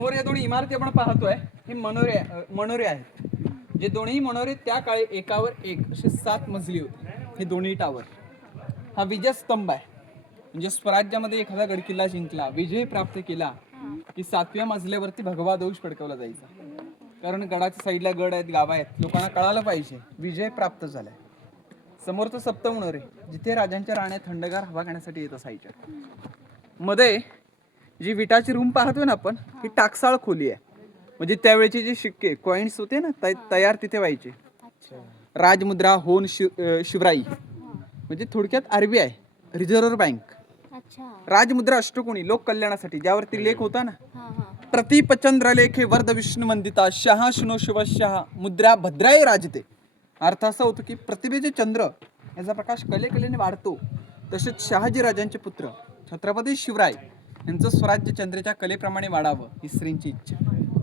समोर या दोन्ही इमारती आपण पाहतोय हे मनोरे आहेत. जे दोन्ही मनोरे त्या काळी एकावर एक असे 7 मजली होते. हे दोन्ही टावर. हा विजयस्तंभ आहे. म्हणजे स्वराज्यामध्ये एखादा गडकिल्ला जिंकला, विजय प्राप्त केला की 7व्या मजल्यावरती भगवा ध्वज फडकवला जायचा. कारण गडाच्या साईडला गड आहेत, गाव आहेत, लोकांना कळालं पाहिजे विजय प्राप्त झालाय. समोरचं सप्तम मनोरे जिथे राजांच्या राण्या थंडगार हवा घेण्यासाठी येत असायच्या. मध्ये जी विटाची रूम पाहतोय ना आपण, ही टाकसाळ खोली आहे. म्हणजे त्यावेळेचे जे शिक्के कॉइन्स होते ना तयार तिथे व्हायचे. राजमुद्रा, होन, शिवराई म्हणजे थोडक्यात RBI रिझर्व्ह बँक. राजमुद्रा अष्टकोनी लोक कल्याणासाठी ज्यावरती लेख होता ना, प्रतिपचंद्र लेखे वर्ध विष्णू मंदिता शहा शुनो शिवशहा मुद्रा भद्राय राजते. अर्थ असा होतो की प्रतिभेचे चंद्र याचा प्रकाश कलेने वाढतो, तसेच शहाजी राजांचे पुत्र छत्रपती शिवराय यांचं स्वराज्य चंद्राच्या कलेप्रमाणे वाढावं ही श्रींची इच्छा.